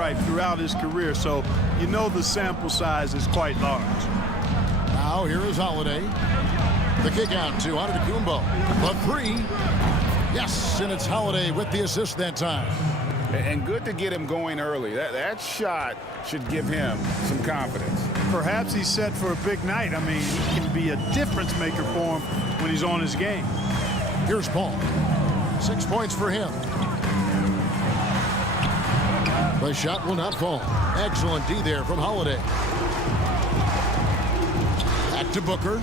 stripe throughout his career, so you know the sample size is quite large. Now here is Holiday. The kick out to Antetokounmpo. The three. Yes, and it's Holiday with the assist that time. And good to get him going early. That shot should give him some confidence. Perhaps he's set for a big night. I mean, he can be a difference maker for him when he's on his game. Here's Paul. 6 points for him. The shot will not fall. Excellent D there from Holiday. Back to Booker.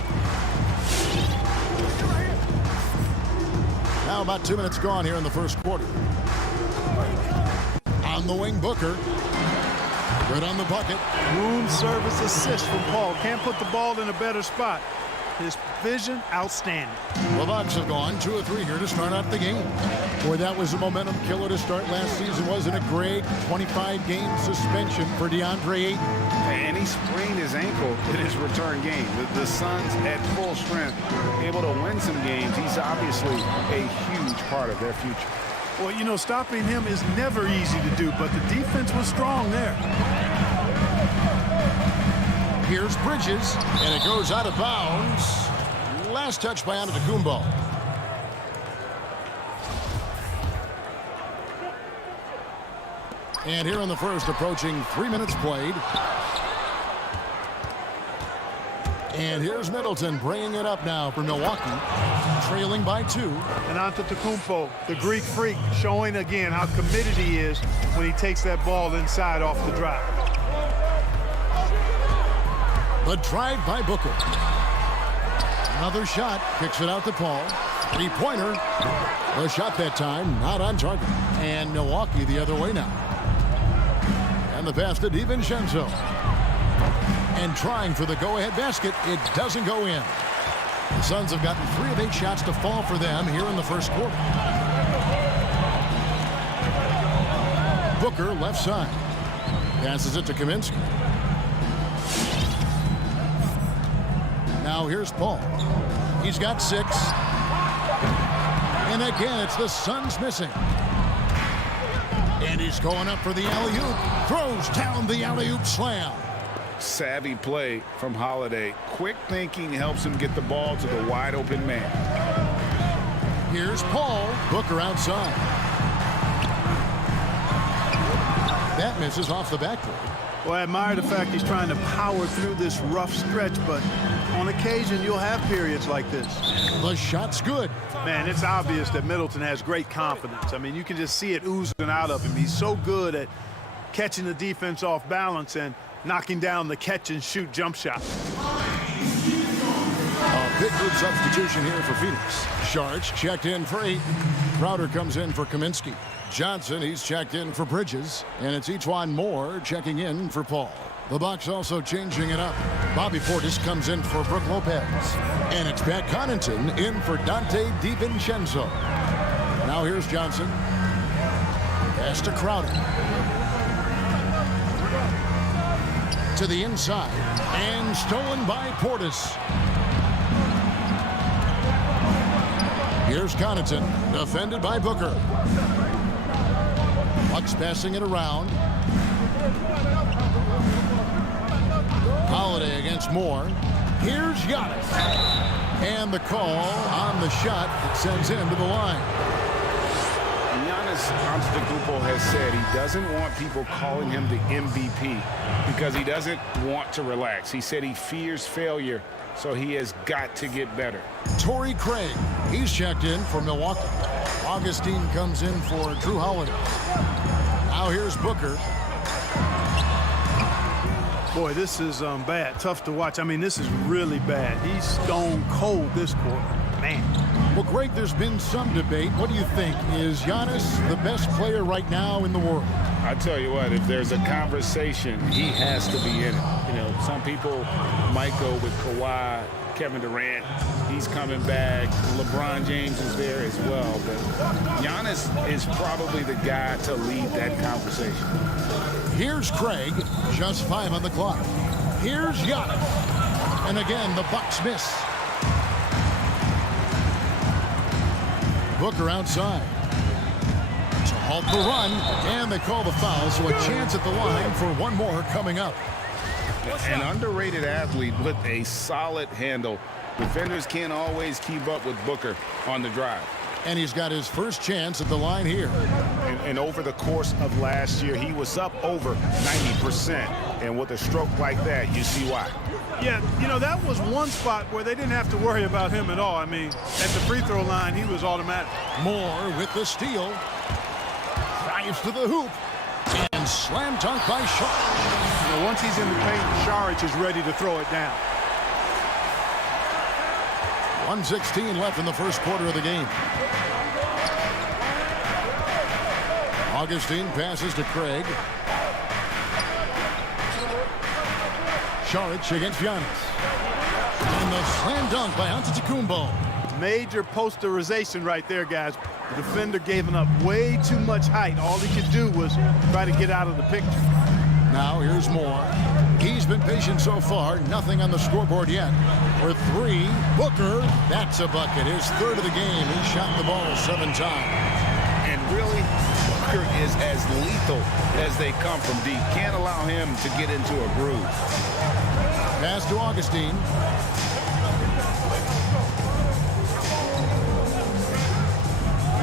Now about 2 minutes gone here in the first quarter. On the wing, Booker. Good on the bucket. Room service assist from Paul. Can't put the ball in a better spot. His vision, outstanding. The Bucks have gone 2 of 3 here to start out the game. Boy, that was a momentum killer to start last season, wasn't it? Greg, 25-game suspension for DeAndre Ayton. And he sprained his ankle in his return game. The Suns at full strength, able to win some games. He's obviously a huge part of their future. Well, you know, stopping him is never easy to do, but the defense was strong there. Here's Bridges, and it goes out of bounds. Last touch by Antetokounmpo. And here in the first, approaching 3 minutes played. And here's Middleton bringing it up now for Milwaukee, trailing by 2. And Antetokounmpo, the Greek freak, showing again how committed he is when he takes that ball inside off the drive. The drive by Booker. Another shot, kicks it out to Paul. Three-pointer. A shot that time, not on target. And Milwaukee the other way now. And the pass to DiVincenzo. And trying for the go-ahead basket, it doesn't go in. The Suns have gotten 3 of 8 shots to fall for them here in the first quarter. Booker left side. Passes it to Kaminsky. Now here's Paul. He's got 6. And again, it's the Suns missing. And he's going up for the alley-oop. Throws down the alley-oop slam. Savvy play from Holiday. Quick thinking helps him get the ball to the wide open man. Here's Paul. Booker outside. That misses off the backboard. Well, I admire the fact he's trying to power through this rough stretch, but on occasion you'll have periods like this. The shot's good. Man, it's obvious that Middleton has great confidence. I mean, you can just see it oozing out of him. He's so good at catching the defense off balance and knocking down the catch-and-shoot jump shot. A big group substitution here for Phoenix. Sharks checked in for 8. Crowder comes in for Kaminsky. Johnson, he's checked in for Bridges. And it's Etuan Moore checking in for Paul. The Bucks also changing it up. Bobby Portis comes in for Brook Lopez. And it's Pat Connaughton in for Dante DiVincenzo. Now here's Johnson. Pass to Crowder. To the inside. And stolen by Portis. Here's Connaughton. Defended by Booker. Bucks passing it around. Holiday against Moore. Here's Giannis. And the call on the shot that sends him to the line. Giannis Antetokounmpo has said he doesn't want people calling him the MVP because he doesn't want to relax. He said he fears failure, so he has got to get better. Torrey Craig, he's checked in for Milwaukee. Augustine comes in for Drew Holiday. Now here's Booker. Boy, this is bad. Tough to watch. I mean, this is really bad. He's stone cold this quarter. Man. Well, Greg, there's been some debate. What do you think? Is Giannis the best player right now in the world? I tell you what, if there's a conversation, he has to be in it. You know, some people might go with Kawhi, Kevin Durant. He's coming back. LeBron James is there as well. But Giannis is probably the guy to lead that conversation. Here's Craig. Just 5 on the clock. Here's Giannis. And again, the Bucks miss. Booker outside. To Halt the run, and they call the foul, so a chance at the line for one more coming up. An underrated athlete with a solid handle. Defenders can't always keep up with Booker on the drive. And he's got his first chance at the line here. And over the course of last year, he was up over 90%. And with a stroke like that, you see why. Yeah, you know, that was one spot where they didn't have to worry about him at all. I mean, at the free throw line, he was automatic. Moore with the steal. Drives to the hoop. And slam dunk by Sharp. You know, once he's in the paint, Sharp is ready to throw it down. 1:16 left in the first quarter of the game. Augustine passes to Craig. Saric against Giannis. And the slam dunk by Antetokounmpo. Major posterization right there, guys. The defender gave him up way too much height. All he could do was try to get out of the picture. Now here's Moore. He's been patient so far. Nothing on the scoreboard yet. For three, Booker. That's a bucket. His third of the game. He shot the ball 7 times. And really, Booker is as lethal as they come from deep. Can't allow him to get into a groove. Pass to Augustine.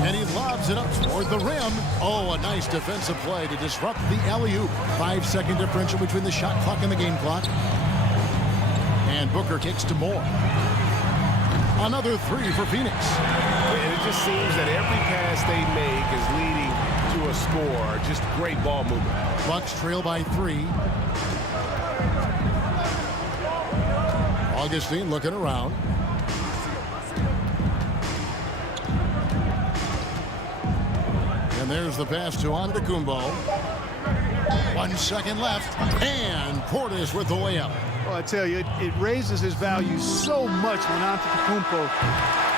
And he lobs it up toward the rim. Oh, a nice defensive play to disrupt the alley-oop. 5-second differential between the shot clock and the game clock. And Booker kicks to Moore. Another three for Phoenix. And it just seems that every pass they make is leading to a score. Just great ball movement. Bucks trail by 3. Augustine looking around. And there's the pass to Antetokounmpo. 1 second left. And Portis with the layup. Well, I tell you, it raises his value so much when Antetokounmpo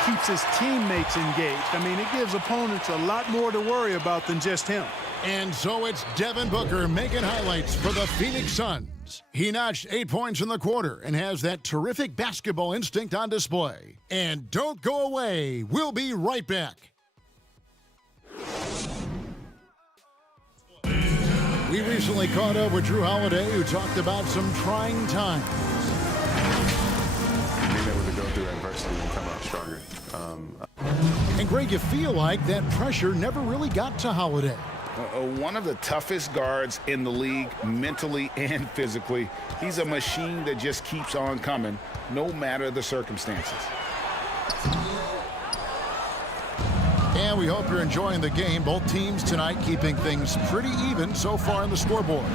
keeps his teammates engaged. I mean, it gives opponents a lot more to worry about than just him. And so it's Devin Booker making highlights for the Phoenix Suns. He notched 8 points in the quarter and has that terrific basketball instinct on display. And don't go away. We'll be right back. We recently caught up with Drew Holiday, who talked about some trying times. Being able to go through adversity and come out stronger. And Greg, you feel like that pressure never really got to Holiday. One of the toughest guards in the league, mentally and physically. He's a machine that just keeps on coming, no matter the circumstances. And we hope you're enjoying the game. Both teams tonight keeping things pretty even so far on the scoreboard.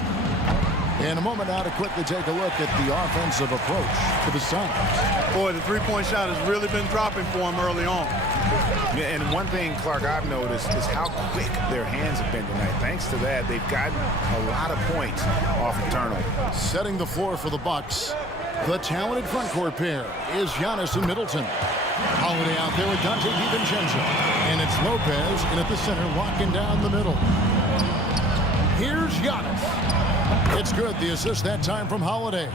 In a moment now to quickly take a look at the offensive approach for the Suns. Boy, the three-point shot has really been dropping for him early on. Yeah, and one thing, Clark, I've noticed is how quick their hands have been tonight. Thanks to that, they've gotten a lot of points off of turnover. Setting the floor for the Bucks. The talented front court pair is Giannis and Middleton. Holiday out there with Dante DiVincenzo. And it's Lopez in at the center, locking down the middle. Here's Giannis. It's good, the assist that time from Holiday.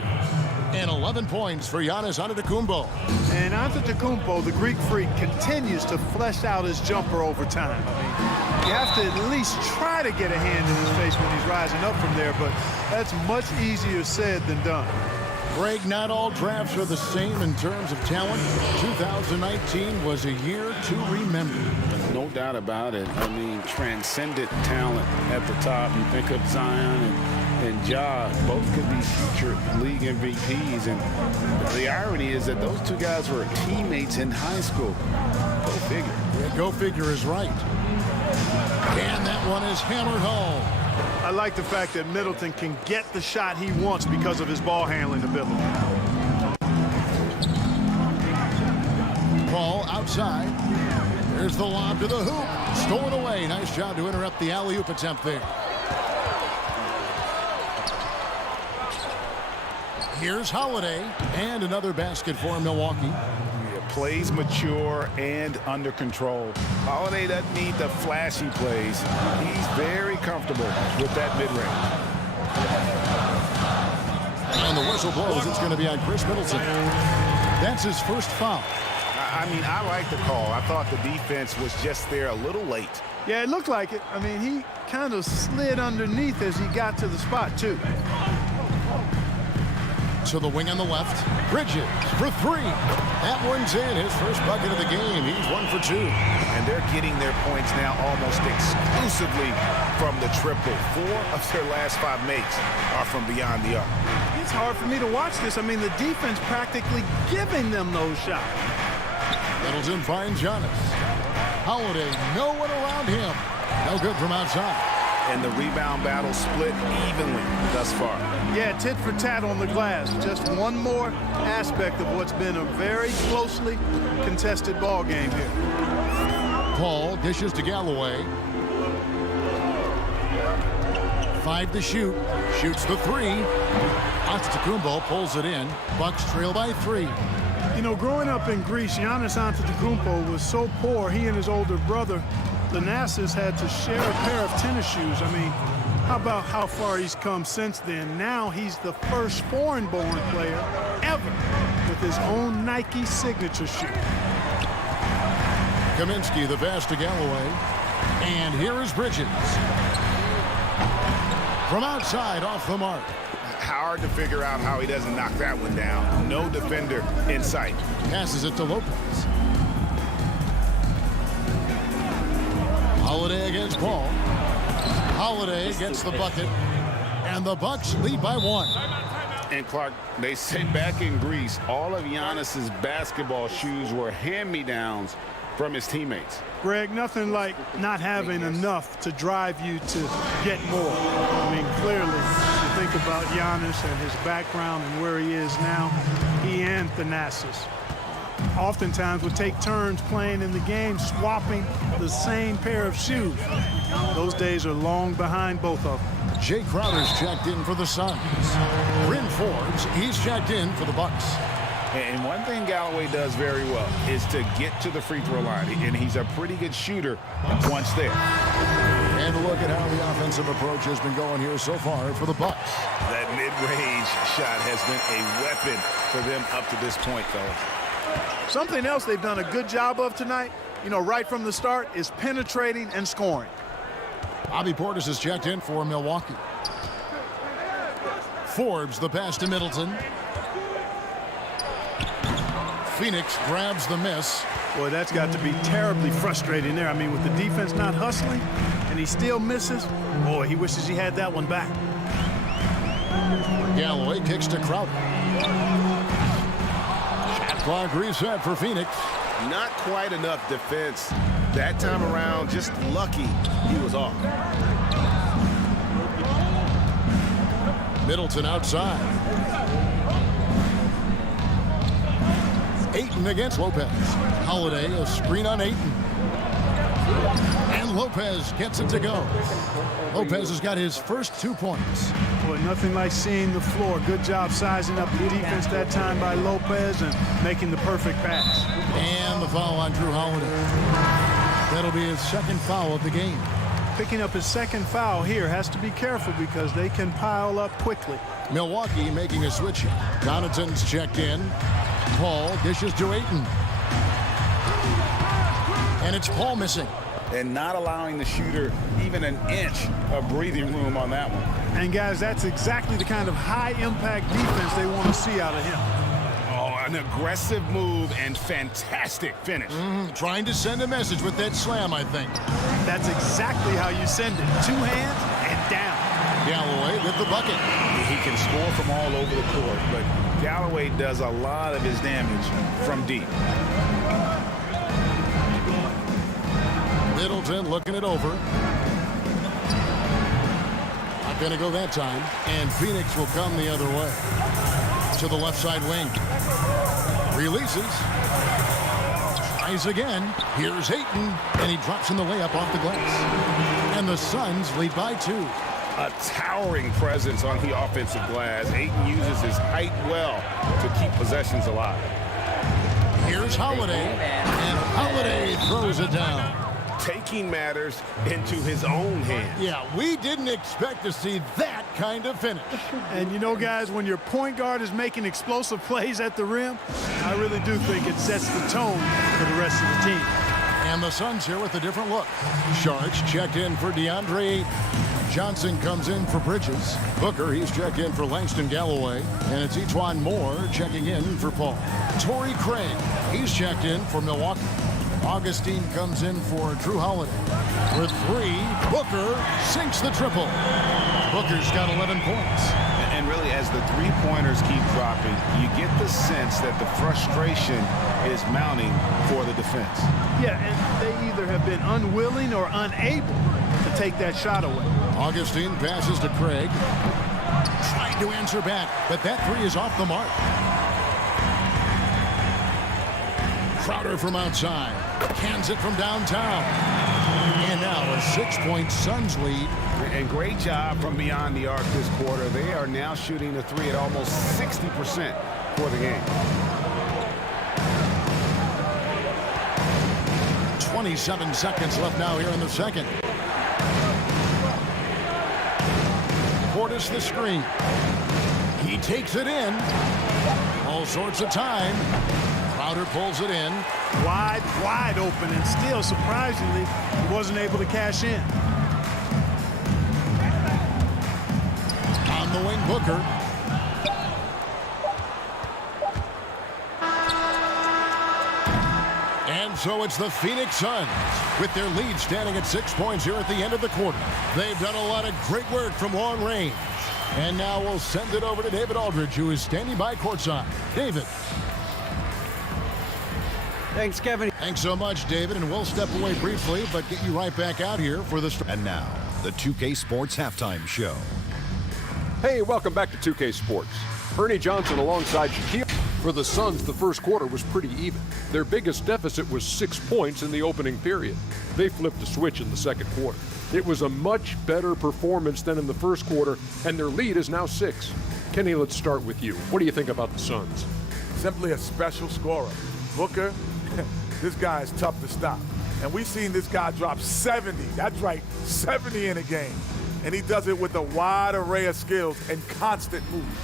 And 11 points for Giannis Antetokounmpo. And Antetokounmpo, the Greek freak, continues to flesh out his jumper over time. I mean, you have to at least try to get a hand in his face when he's rising up from there, but that's much easier said than done. Greg, not all drafts are the same in terms of talent. 2019 was a year to remember. No doubt about it. I mean, transcendent talent at the top. You think of Zion and Ja, both could be future league MVPs. And the irony is that those two guys were teammates in high school. Go figure. Yeah, go figure is right. And that one is hammered home. I like the fact that Middleton can get the shot he wants because of his ball handling ability. Ball outside. There's the lob to the hoop. Stolen away. Nice job to interrupt the alley-oop attempt there. Here's Holiday. And another basket for Milwaukee. Plays mature and under control. Holiday doesn't need the flashy plays. He's very comfortable with that mid-range. And the whistle blows. It's going to be on Chris Middleton. That's his first foul. I mean, I like the call. I thought the defense was just there a little late. Yeah, it looked like it. I mean, he kind of slid underneath as he got to the spot, too. To the wing on the left. Bridges for three. That one's in. His first bucket of the game. He's 1 for 2. And they're getting their points now almost exclusively from the triple. 4 of their last 5 makes are from beyond the arc. It's hard for me to watch this. I mean, the defense practically giving them those shots. Middleton finds Giannis. Holiday, no one around him. No good from outside. And the rebound battle split evenly thus far. Yeah, tit for tat on the glass. Just one more aspect of what's been a very closely contested ball game here. Paul dishes to Galloway. 5 to shoot. Shoots the 3. Antetokounmpo pulls it in. Bucks trail by 3. You know, growing up in Greece, Giannis Antetokounmpo was so poor, he and his older brother, Thanasis, had to share a pair of tennis shoes. I mean, how about how far he's come since then? Now he's the first foreign-born player ever with his own Nike signature shoe. Kaminsky, the pass to Galloway. And here is Bridges. From outside, off the mark. Hard to figure out how he doesn't knock that one down. No defender in sight. Passes it to Lopez. Holiday against Paul. Holiday gets the bucket. And the Bucks lead by 1. And Clark, they say back in Greece, all of Giannis's basketball shoes were hand-me-downs from his teammates. Greg, nothing like not having enough to drive you to get more. I mean, clearly, you think about Giannis and his background and where he is now, he and Thanasis oftentimes would take turns playing in the game, swapping the same pair of shoes. Those days are long behind both of them. Jay Crowder's checked in for the Suns. Bryn Forbes, he's checked in for the Bucks. And one thing Galloway does very well is to get to the free throw line, and he's a pretty good shooter once there. And look at how the offensive approach has been going here so far for the Bucks. That mid-range shot has been a weapon for them up to this point, fellas. Something else they've done a good job of tonight, you know, right from the start, is penetrating and scoring. Bobby Portis has checked in for Milwaukee. Forbes, the pass to Middleton. Phoenix grabs the miss. Boy, that's got to be terribly frustrating there. I mean, with the defense not hustling and he still misses, boy, he wishes he had that one back. Galloway kicks to Crowder. Shot clock reset for Phoenix. Not quite enough defense. That time around, just lucky he was off. Middleton outside. Ayton against Lopez. Holiday, a screen on Ayton. And Lopez gets it to go. Lopez has got his first 2 points. Boy, nothing like seeing the floor. Good job sizing up the defense that time by Lopez and making the perfect pass. And the foul on Drew Holiday. That'll be his second foul of the game. Picking up his second foul here, has to be careful because they can pile up quickly. Milwaukee making a switch. Connaughton's checked in. Paul dishes to Ayton. And it's Paul missing. And not allowing the shooter even an inch of breathing room on that one. And guys, that's exactly the kind of high-impact defense they want to see out of him. Oh, an aggressive move and fantastic finish. Trying to send a message with that slam, I think. That's exactly how you send it. 2 hands and down. Galloway with the bucket. He can score from all over the court, but Galloway does a lot of his damage from deep. Middleton looking it over. Not going to go that time. And Phoenix will come the other way. To the left side wing. Releases. Tries again. Here's Ayton. And he drops in the layup off the glass. And the Suns lead by 2. A towering presence on the offensive glass. Ayton uses his height well to keep possessions alive. Here's Holiday. And Holiday throws it down. taking matters into his own hands. Yeah, we didn't expect to see that kind of finish. And you know, guys, when your point guard is making explosive plays at the rim, I really do think it sets the tone for the rest of the team. And the Suns here with a different look. Sharks checked in for DeAndre Ayton. Johnson comes in for Bridges. Booker, he's checked in for Langston Galloway. And it's Etuan Moore checking in for Paul. Torrey Craig, he's checked in for Milwaukee. Augustine comes in for Drew Holiday. For three, Booker sinks the triple. Booker's got 11 points. And really, as the three-pointers keep dropping, you get the sense that the frustration is mounting for the defense. Yeah, and they either have been unwilling or unable to take that shot away. Augustine passes to Craig. Trying to answer back, but that three is off the mark. Crowder from outside. Cans it from downtown. And now a 6-point Suns lead. And great job from beyond the arc this quarter. They are now shooting the three at almost 60% for the game. 27 seconds left now here in the second. Portis the screen. He takes it in. All sorts of time. Crowder pulls it in. Wide open, and still, surprisingly, he wasn't able to cash in. On the wing, Booker. And so it's the Phoenix Suns with their lead standing at 6 points here at the end of the quarter. They've done a lot of great work from long range. And now we'll send it over to David Aldridge, who is standing by courtside. David. Thanks, Kevin. Thanks so much, David, and we'll step away briefly, but get you right back out here for the... And now, the 2K Sports Halftime Show. Hey, welcome back to 2K Sports. Ernie Johnson alongside Shaquille. For the Suns, the first quarter was pretty even. Their biggest deficit was 6 points in the opening period. They flipped the switch in the second quarter. It was a much better performance than in the first quarter, and their lead is now 6. Kenny, let's start with you. What do you think about the Suns? Simply a special scorer. Booker, this guy is tough to stop. And we've seen this guy drop 70. That's right, 70 in a game. And he does it with a wide array of skills and constant movement.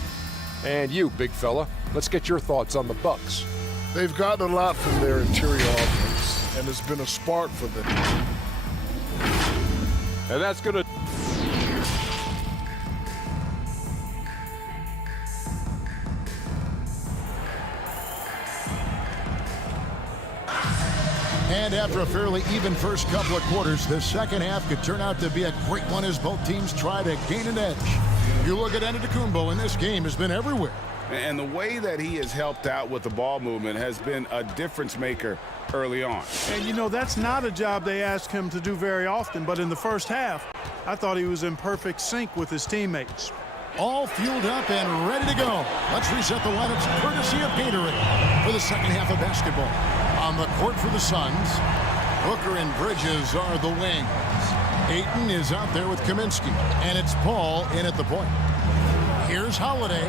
And you, big fella, let's get your thoughts on the Bucks. They've gotten a lot from their interior offense, and it's been a spark for them. And that's going to... And after a fairly even first couple of quarters, the second half could turn out to be a great one as both teams try to gain an edge. You look at Antetokounmpo in this game has been everywhere. And the way that he has helped out with the ball movement has been a difference maker early on. And, you know, that's not a job they ask him to do very often, but in the first half, I thought he was in perfect sync with his teammates. All fueled up and ready to go. Let's reset the lineups courtesy of Gatorade for the second half of basketball. On the court for the Suns, Booker and Bridges are the wings. Ayton is out there with Kaminsky, and it's Paul in at the point. Here's Holiday,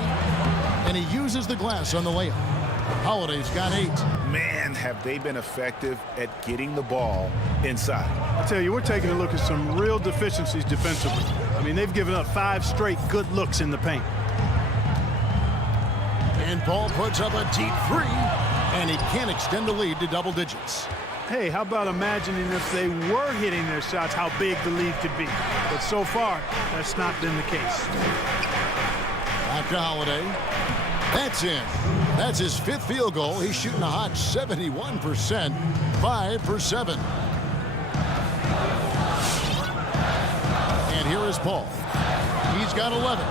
and he uses the glass on the layup. Holiday's got 8. Man, have they been effective at getting the ball inside. I tell you, we're taking a look at some real deficiencies defensively. I mean, they've given up 5 straight good looks in the paint. And Paul puts up a deep 3, and he can't extend the lead to double digits. Hey, how about imagining if they were hitting their shots, how big the lead could be. But so far, that's not been the case. Back to Holiday. That's in. That's his 5th field goal. He's shooting a hot 71%, 5 for 7. And here is Paul. He's got 11.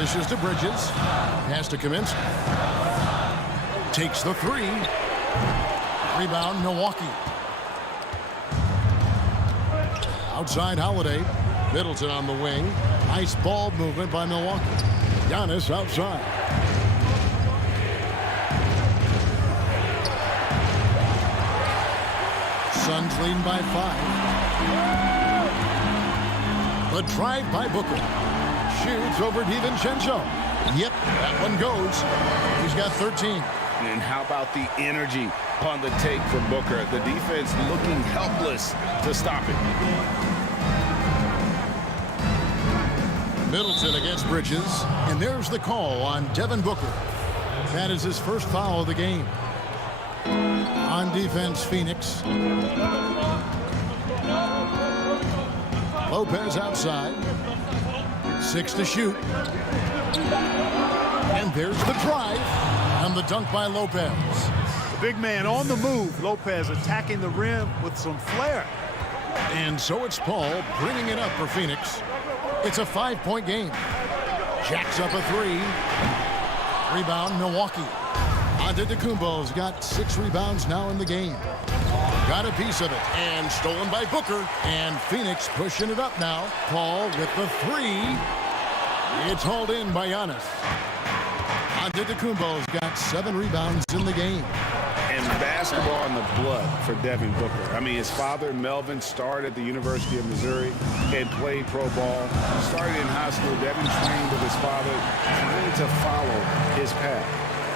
Dishes to Bridges. Pass to Kaminsky. Takes the 3. Rebound, Milwaukee. Outside Holiday. Middleton on the wing. Nice ball movement by Milwaukee. Giannis outside. Suns leading by 5. The drive by Booker. Shoots over DiVincenzo. Yep, that one goes. He's got 13. And how about the energy on the take for Booker. The defense looking helpless to stop it. Middleton against Bridges, and there's the call on Devin Booker. That is his first foul of the game. On defense, Phoenix. Lopez outside. 6 to shoot. And there's the drive and the dunk by Lopez. The big man on the move. Lopez attacking the rim with some flair. And so it's Paul bringing it up for Phoenix. It's a 5-point game. Jacks up a 3. Rebound, Milwaukee. Antetokounmpo's got 6 rebounds now in the game. Got a piece of it, and stolen by Booker. And Phoenix pushing it up now. Paul with the 3. It's hauled in by Giannis. Antetokounmpo's got 7 rebounds in the game. And basketball in the blood for Devin Booker. I mean, his father, Melvin, started at the University of Missouri and played pro ball. Started in high school. Devin trained with his father, trying to follow his path.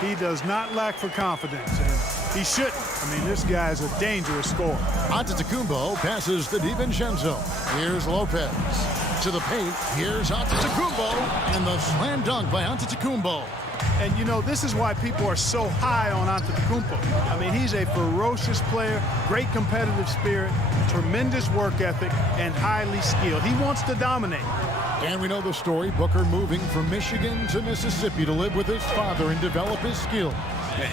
He does not lack for confidence, and he shouldn't. I mean, this guy's a dangerous scorer. Antetokounmpo passes to DiVincenzo. Here's Lopez. To the paint. Here's Antetokounmpo. And the slam dunk by Antetokounmpo. And, you know, this is why people are so high on Antetokounmpo. I mean, he's a ferocious player, great competitive spirit, tremendous work ethic, and highly skilled. He wants to dominate. And we know the story. Booker moving from Michigan to Mississippi to live with his father and develop his skills.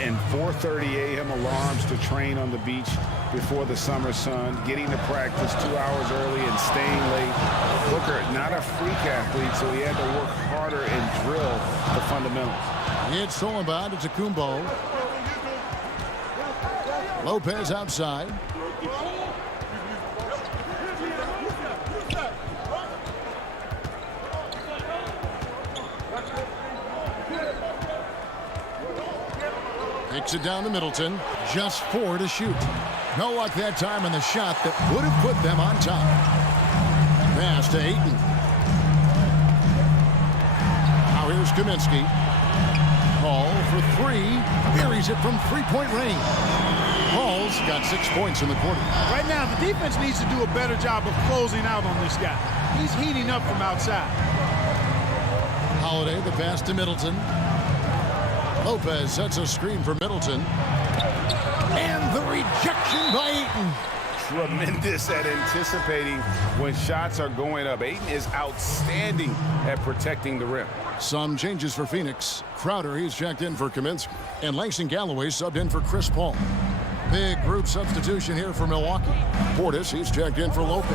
And 4:30 a.m. alarms to train on the beach before the summer sun, getting to practice 2 hours early and staying late. Booker, not a freak athlete, so he had to work harder and drill the fundamentals. It's stolen by Antetokounmpo. Lopez outside. Kicks it down to Middleton. Just 4 to shoot. No luck that time in the shot that would have put them on top. Pass to Ayton. Now here's Kaminsky. Paul for 3. Buries it from 3-point range. Paul's got 6 points in the quarter. Right now, the defense needs to do a better job of closing out on this guy. He's heating up from outside. Holiday, the pass to Middleton. Lopez sets a screen for Middleton. And the rejection by Ayton. Tremendous at anticipating when shots are going up. Ayton is outstanding at protecting the rim. Some changes for Phoenix. Crowder, he's checked in for Kaminsky. And Langston Galloway subbed in for Chris Paul. Big group substitution here for Milwaukee. Portis, he's checked in for Lopez.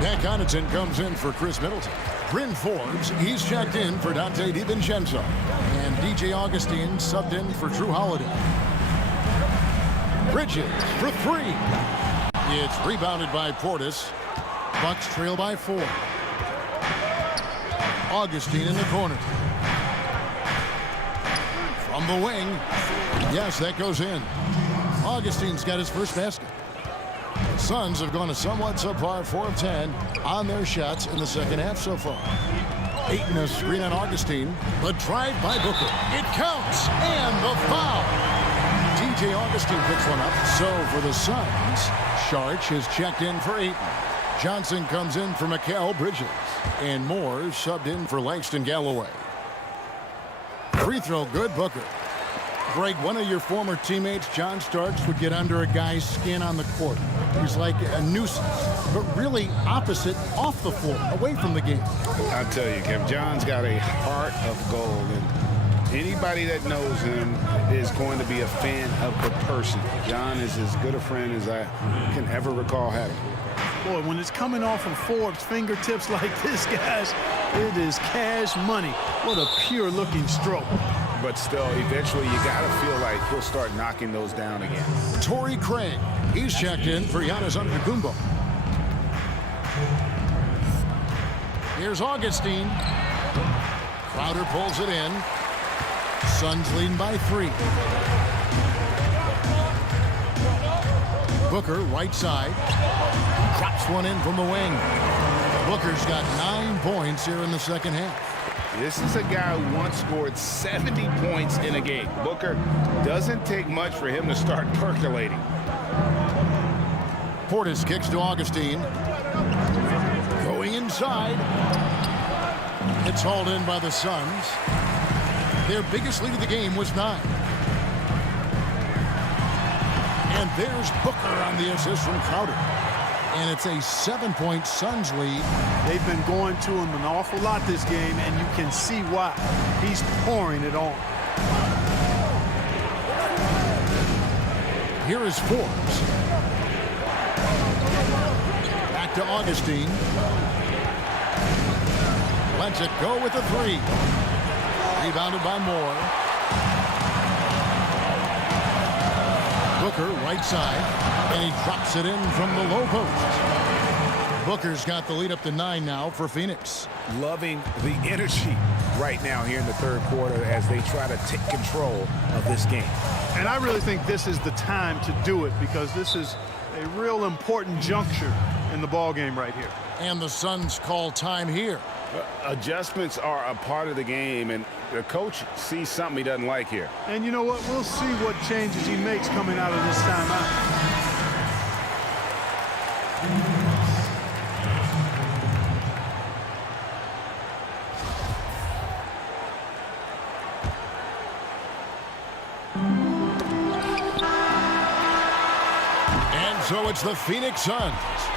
Pat Connaughton comes in for Chris Middleton. Bryn Forbes, he's checked in for Dante DiVincenzo. And DJ Augustine subbed in for Drew Holiday. Bridges for 3. It's rebounded by Portis. Bucks trail by 4. Augustine in the corner. From the wing. Yes, that goes in. Augustine's got his first basket. The Suns have gone a somewhat subpar 4 of 10 on their shots in the second half so far. Ayton a screen on Augustine. The drive by Booker. It counts. And the foul. DJ Augustine picks one up. So for the Suns, Sharch is checked in for Ayton. Johnson comes in for Mikal Bridges. And Moore subbed in for Langston Galloway. Free throw good, Booker. Greg, one of your former teammates, John Starks, would get under a guy's skin on the court. He's like a nuisance, but really opposite off the floor, away from the game. I'll tell you, Kev, John's got a heart of gold, and anybody that knows him is going to be a fan of the person. John is as good a friend as I can ever recall having. Boy, when it's coming off of Forbes' fingertips like this, guys, it is cash money. What a pure-looking stroke. But still, eventually, you got to feel like he'll start knocking those down again. Torrey Craig, he's checked in for Giannis Antetokounmpo. Here's Augustine. Crowder pulls it in. Suns leading by 3. Booker, right side. Drops one in from the wing. Booker's got 9 points here in the second half. This is a guy who once scored 70 points in a game. Booker, doesn't take much for him to start percolating. Portis kicks to Augustine. Going inside. It's hauled in by the Suns. Their biggest lead of the game was 9. And there's Booker on the assist from Crowder. And it's a 7-point Suns lead. They've been going to him an awful lot this game, and you can see why. He's pouring it on. Here is Forbes. Back to Augustine. Lets it go with a 3. Rebounded by Moore. Booker, right side, and he drops it in from the low post. Booker's got the lead up to 9 now for Phoenix. Loving the energy right now here in the third quarter as they try to take control of this game. And I really think this is the time to do it because this is a real important juncture in the ball game right here. And the Suns call time here. Adjustments are a part of the game, and the coach sees something he doesn't like here. And you know what? We'll see what changes he makes coming out of this timeout. And so it's the Phoenix Suns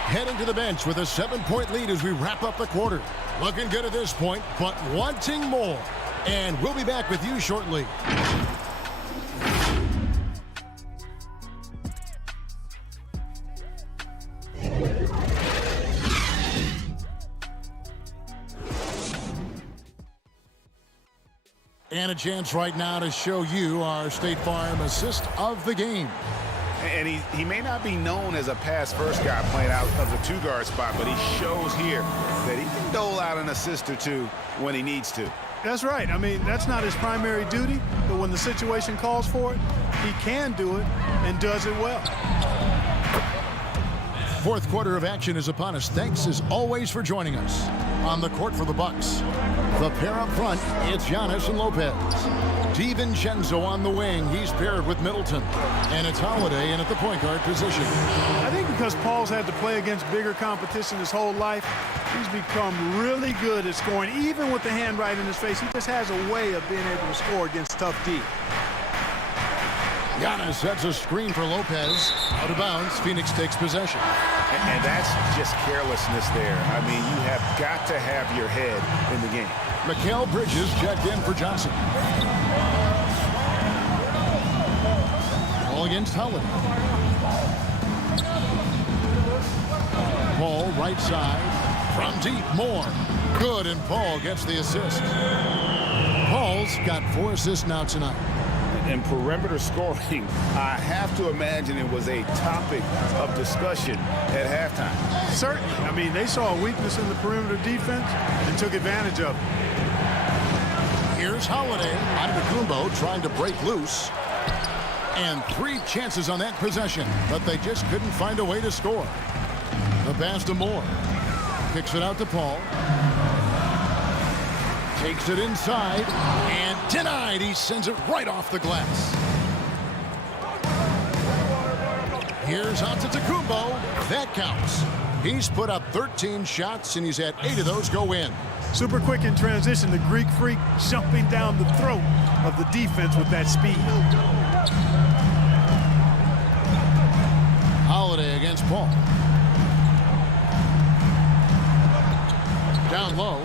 heading to the bench with a 7-point lead as we wrap up the quarter. Looking good at this point, but wanting more. And we'll be back with you shortly. And a chance right now to show you our State Farm assist of the game. And he may not be known as a pass-first guy playing out of the 2-guard spot, but he shows here that he can dole out an assist or two when he needs to. That's right. I mean, that's not his primary duty, but when the situation calls for it, he can do it and does it well. Fourth quarter of action is upon us. Thanks as always for joining us. On the court for the Bucks, the pair up front, it's Giannis and Lopez. DiVincenzo on the wing. He's paired with Middleton. And it's Holiday in at the point guard position. I think because Paul's had to play against bigger competition his whole life, he's become really good at scoring, even with the hand right in his face. He just has a way of being able to score against tough D. Giannis sets a screen for Lopez. Out of bounds, Phoenix takes possession. And that's just carelessness there. I mean, you have got to have your head in the game. Mikal Bridges checked in for Johnson. Ball against Holiday. Paul, right side. From deep, Moore. Good, and Paul gets the assist. Paul's got 4 assists now tonight. And perimeter scoring, I have to imagine it was a topic of discussion at halftime. Certainly. I mean, they saw a weakness in the perimeter defense and took advantage of it. Here's Holiday. Antetokounmpo trying to break loose. And 3 chances on that possession, but they just couldn't find a way to score. The pass to Moore. Kicks it out to Paul. Takes it inside and denied. He sends it right off the glass. Here's Antetokounmpo. That counts. He's put up 13 shots and he's had 8 of those go in. Super quick in transition. The Greek freak jumping down the throat of the defense with that speed. Holiday against Paul. Down low.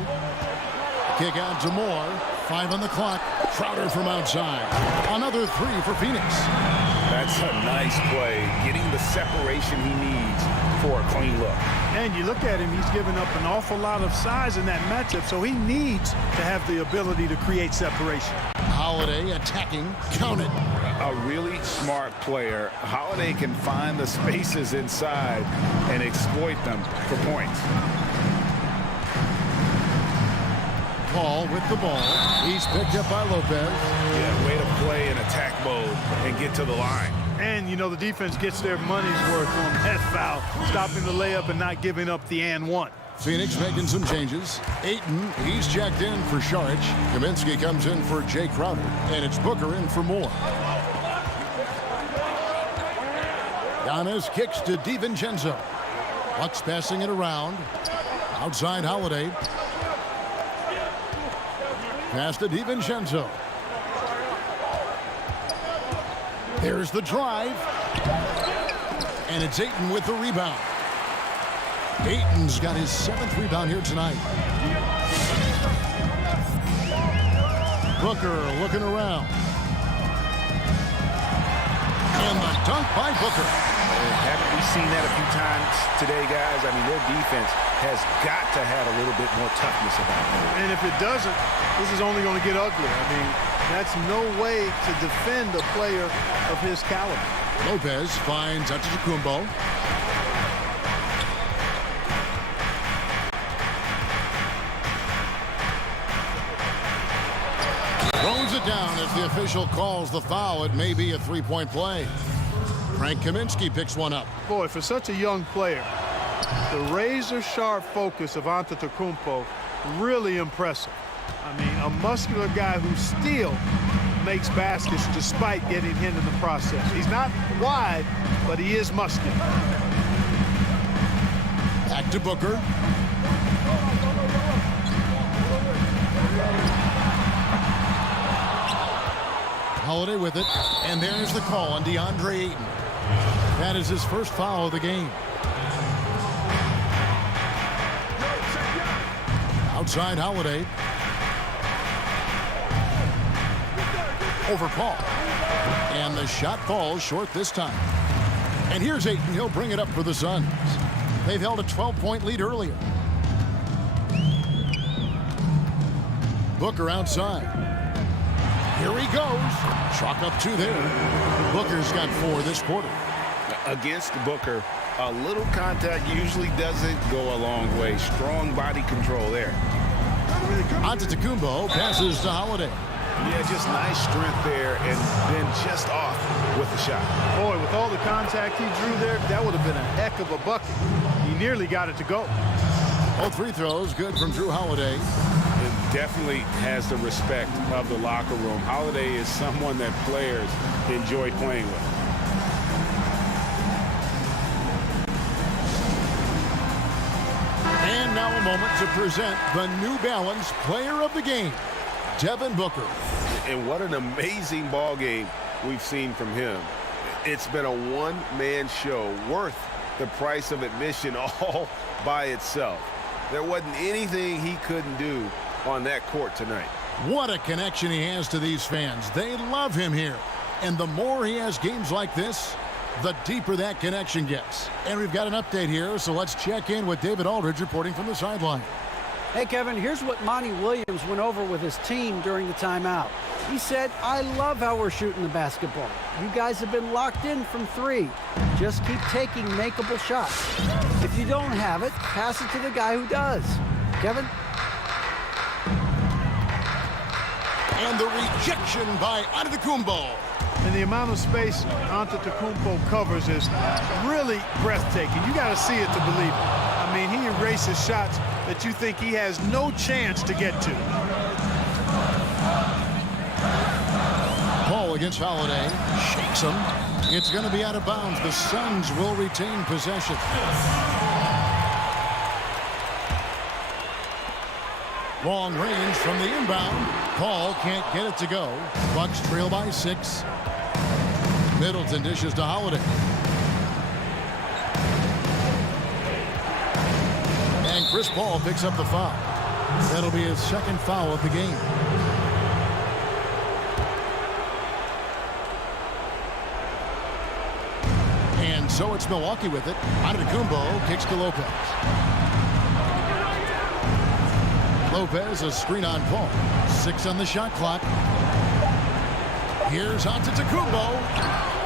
Kick out to Moore. 5 on the clock. Crowder from outside. Another 3 for Phoenix. That's a nice play. Getting the separation he needs for a clean look. And you look at him, he's given up an awful lot of size in that matchup, so he needs to have the ability to create separation. Holiday attacking. Counted. A really smart player. Holiday can find the spaces inside and exploit them for points. Paul with the ball. He's picked up by Lopez. Yeah, way to play in attack mode and get to the line. And, you know, the defense gets their money's worth on that foul, stopping the layup and not giving up the and one. Phoenix making some changes. Ayton, he's checked in for Saric. Kaminsky comes in for Jay Crowder. And it's Booker in for Moore. Giannis kicks to DiVincenzo. Bucks passing it around. Outside Holiday. Pass to DiVincenzo. There's the drive. And it's Ayton with the rebound. Ayton's got his 7th rebound here tonight. Booker looking around. And the dunk by Booker. Haven't we seen that a few times today, guys? I mean, their defense has got to have a little bit more toughness about them. And if it doesn't, this is only going to get ugly. I mean, that's no way to defend a player of his caliber. Lopez finds Antetokounmpo. Throws it down as the official calls the foul. It may be a three-point play. Frank Kaminsky picks one up. Boy, for such a young player, the razor-sharp focus of Antetokounmpo, really impressive. I mean, a muscular guy who still makes baskets despite getting hit in the process. He's not wide, but he is muscular. Back to Booker. Holiday with it, and there's the call on DeAndre Ayton. That is his first foul of the game. Outside Holiday. Over Paul. And the shot falls short this time. And here's Ayton. He'll bring it up for the Suns. They've held a 12-point lead earlier. Booker outside. Here he goes. Chalk up 2 there. Booker's got 4 this quarter. Against Booker, a little contact usually doesn't go a long way. Strong body control there. Antetokounmpo passes to Holiday. Yeah, just nice strength there, and then just off with the shot. Boy, with all the contact he drew there, that would have been a heck of a bucket. He nearly got it to go. Both free throws good from Drew Holiday. It definitely has the respect of the locker room. Holiday is someone that players enjoy playing with. And now a moment to present the New Balance Player of the Game, Devin Booker. And what an amazing ball game we've seen from him. It's been a one-man show worth the price of admission all by itself. There wasn't anything he couldn't do on that court tonight. What a connection he has to these fans. They love him here. And the more he has games like this, the deeper that connection gets. And we've got an update here, so let's check in with David Aldridge reporting from the sideline. Hey, Kevin, here's what Monty Williams went over with his team during the timeout. He said, I love how we're shooting the basketball. You guys have been locked in from 3. Just keep taking makeable shots. If you don't have it, pass it to the guy who does. Kevin? And the rejection by Antetokounmpo. And the amount of space Antetokounmpo covers is really breathtaking. You got to see it to believe it. I mean, he erases shots that you think he has no chance to get to. Paul against Holiday. Shakes him. It's going to be out of bounds. The Suns will retain possession. Long range from the inbound. Paul can't get it to go. Bucks trail by 6. Middleton dishes to Holiday. And Chris Paul picks up the foul. That'll be his 2nd foul of the game. And so it's Milwaukee with it. Antetokounmpo kicks to Lopez. Lopez, a screen on Paul. 6 on the shot clock. Here's Antetokounmpo.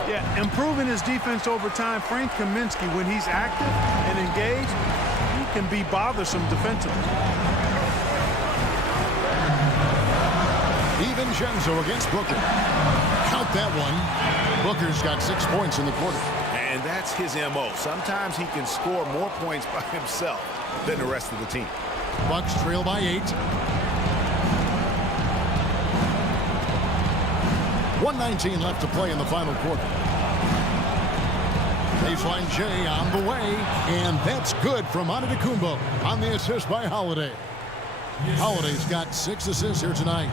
Yeah, improving his defense over time. Frank Kaminsky, when he's active and engaged, he can be bothersome defensively. DiVincenzo against Booker. Count that one. Booker's got 6 points in the quarter. And and that's his MO. Sometimes he can score more points by himself than the rest of the team. Bucks trail by 8. 1:19 left to play in the final quarter. Baseline J on the way, and that's good from Antetokounmpo on the assist by Holiday. Holiday's got 6 assists here tonight.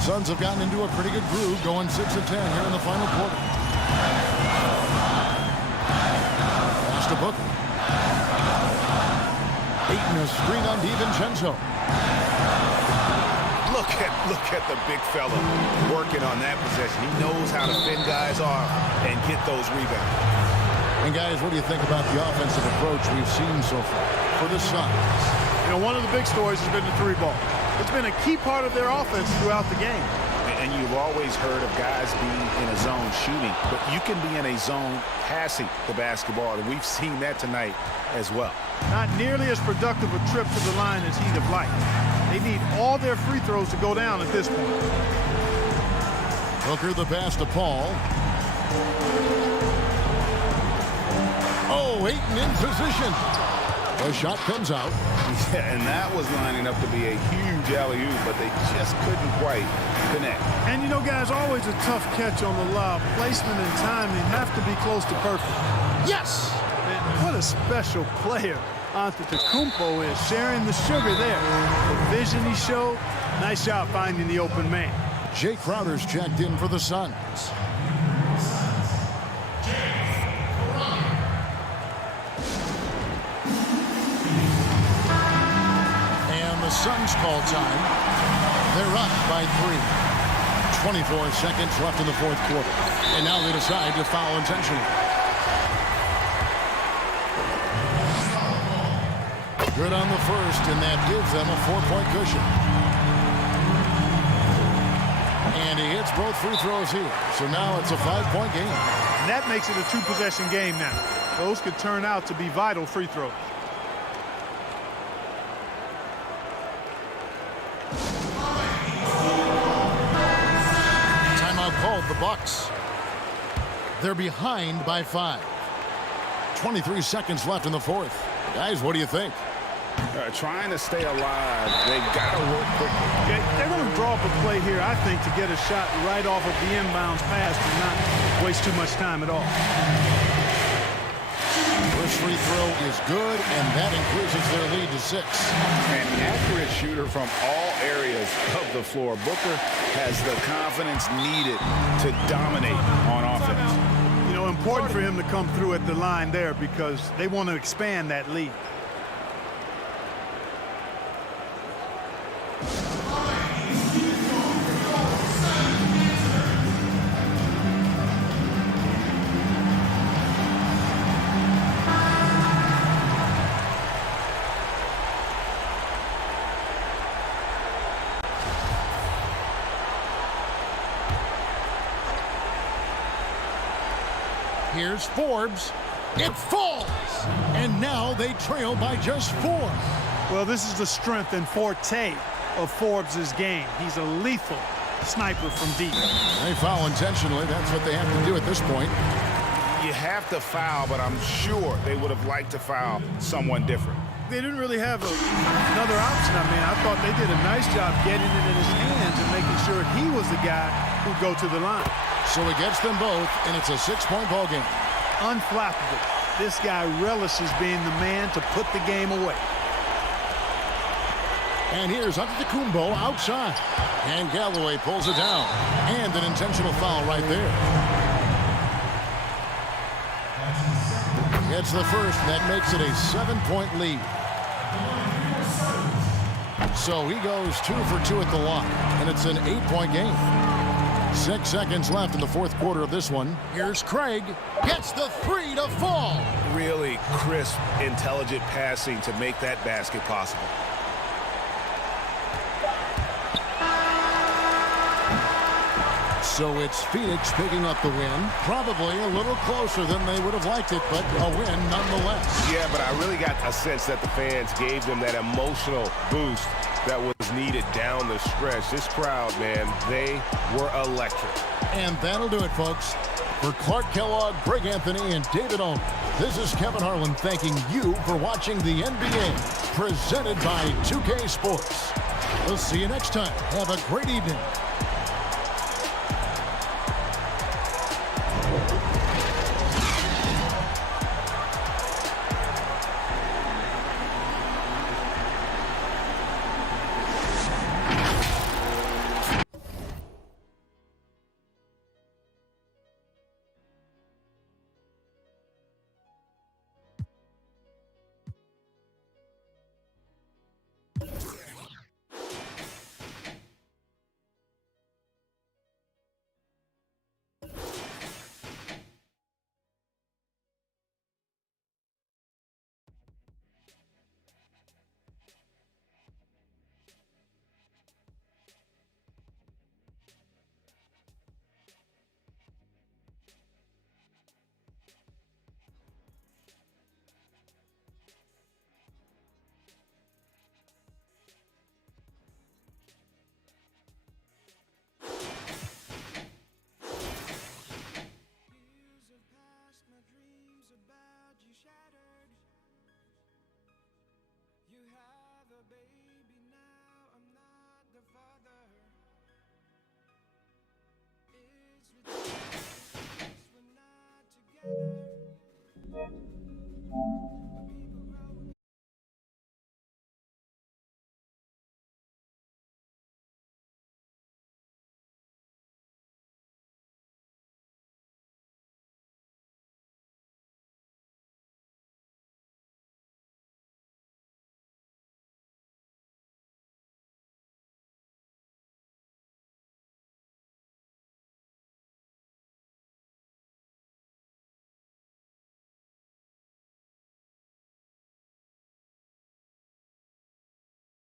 Suns have gotten into a pretty good groove, going 6 of 10 here in the final quarter. Pass to Booker. Ayton a screen on DiVincenzo. Look at the big fella working on that possession. He knows how to fend guys off and get those rebounds. And guys, what do you think about the offensive approach we've seen so far for the Suns? You know, one of the big stories has been the 3-ball. It's been a key part of their offense throughout the game. And you've always heard of guys being in a zone shooting, but you can be in a zone passing the basketball, and we've seen that tonight as well. Not nearly as productive a trip to the line as he'd have liked. They need all their free throws to go down at this point. Booker the pass to Paul. Oh, Ayton in position. The shot comes out. Yeah, and that was lining up to be a huge alley-oop, but they just couldn't quite connect. And you know, guys, always a tough catch on the lob. Placement and timing have to be close to perfect. Yes! Man, what a special player Antetokounmpo is, sharing the sugar there. The vision he showed, nice job finding the open man. Jay Crowder's checked in for the Suns. The Suns call time. They're up by 3. 24 seconds left in the fourth quarter. And now they decide to foul intentionally. Good on the first, and that gives them a 4-point cushion. And he hits both free throws here. So now it's a 5-point game. And that makes it a 2-possession game now. Those could turn out to be vital free throws. Called the Bucks. They're behind by 5. 23 seconds left in the fourth. Guys, what do you think? Trying to stay alive. They've got to work quickly. Okay, they're going to draw up a play here, I think, to get a shot right off of the inbounds pass and not waste too much time at all. First free throw is good, and that increases their lead to 6. An accurate shooter from all areas of the floor. Booker has the confidence needed to dominate on offense. You know, important for him to come through at the line there because they want to expand that lead. Here's Forbes. It falls! And now they trail by just 4. Well, this is the strength and forte of Forbes' game. He's a lethal sniper from deep. They foul intentionally. That's what they have to do at this point. You have to foul, but I'm sure they would have liked to foul someone different. They didn't really have another option. I mean, I thought they did a nice job getting it in his hands and making sure he was the guy who'd go to the line. So he gets them both, and it's a 6-point ball game. Unflappable. This guy relishes being the man to put the game away. And here's Antetokounmpo outside. And Galloway pulls it down. And an intentional foul right there. Gets the first, and that makes it a 7-point lead. So he goes 2 for 2 at the line, and it's an 8-point game. 6 seconds left in the fourth quarter of this one. Here's Craig. Gets the 3 to fall. Really crisp, intelligent passing to make that basket possible. So it's Phoenix picking up the win. Probably a little closer than they would have liked it, but a win nonetheless. Yeah, but I really got a sense that the fans gave them that emotional boost that was needed down the stretch. This crowd, man, they were electric. And that'll do it, folks. For Clark Kellogg, Greg Anthony, and David Owen, this is Kevin Harlan thanking you for watching the NBA, presented by 2K Sports. We'll see you next time. Have a great evening. We're not together.